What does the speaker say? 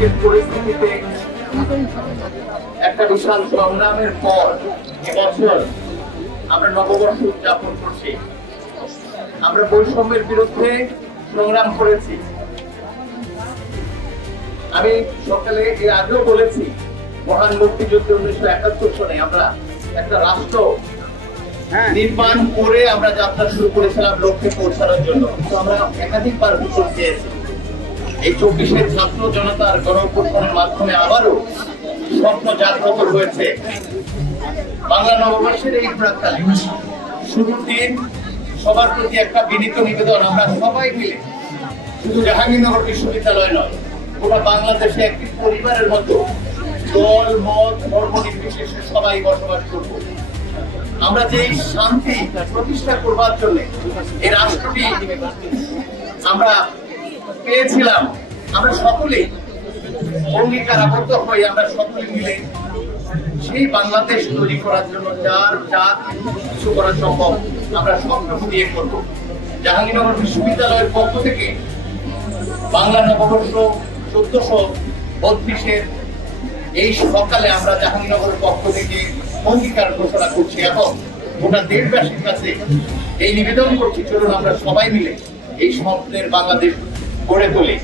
আজকের পরিস্থিতিতে একটা বিশাল সংগ্রামের পর এবছর আমরা নববর্ষ উদযাপন করছি। আমরা বৈষম্যের বিরুদ্ধে সংগ্রাম করেছি। আমি সকালে এর আগেও বলেছি, মহান মুক্তিযুদ্ধ 1971 সনে আমরা একটা রাষ্ট্র নির্মাণ করে আমরা যাত্রা শুরু করেছিলাম লক্ষ্যে পৌঁছানোর জন্য। তো আমরা একাধিকবার ঘোষণ দিয়েছি। এই 24-এর ছাত্র জনতার গণঅভ্যুত্থানের মাধ্যমে আবারও স্বপ্ন জাগ্রত হয়েছে। বাংলা নববর্ষের এই প্রাক্কালে শুরুর দিন সবার প্রতি একটা বিনীত নিবেদন, আমরা সবাই মিলে শুধু জাহাঙ্গীরনগর বিশ্ববিদ্যালয় নয়, গোটা বাংলাদেশে একটি পরিবারের মতো দল মত ধর্ম নির্বিশেষে সবাই বসবাস করব। আমরা যে শান্তি প্রতিষ্ঠা করবার জন্য এই রাষ্ট্রটি আমরা পেয়েছিলাম, আমরা সকলেই অঙ্গীকার আবদ্ধ হয়ে আমরা সকলে মিলে সেই বাংলাদেশ তৈরি করার জন্য যার যা কিছু করা সম্ভব আমরা সবটুকু দিয়ে করবো। জাহাঙ্গীরনগর বিশ্ববিদ্যালয়ের পক্ষ থেকে বাংলা নববর্ষ 1432-এর এই সকালে আমরা জাহাঙ্গীরনগরের পক্ষ থেকে অঙ্গীকার ঘোষণা করছি এবং গোটা দেশবাসীর কাছে এই নিবেদন করছি, চলুন আমরা সবাই মিলে এই স্বপ্নের বাংলাদেশ গড়ে তুলি।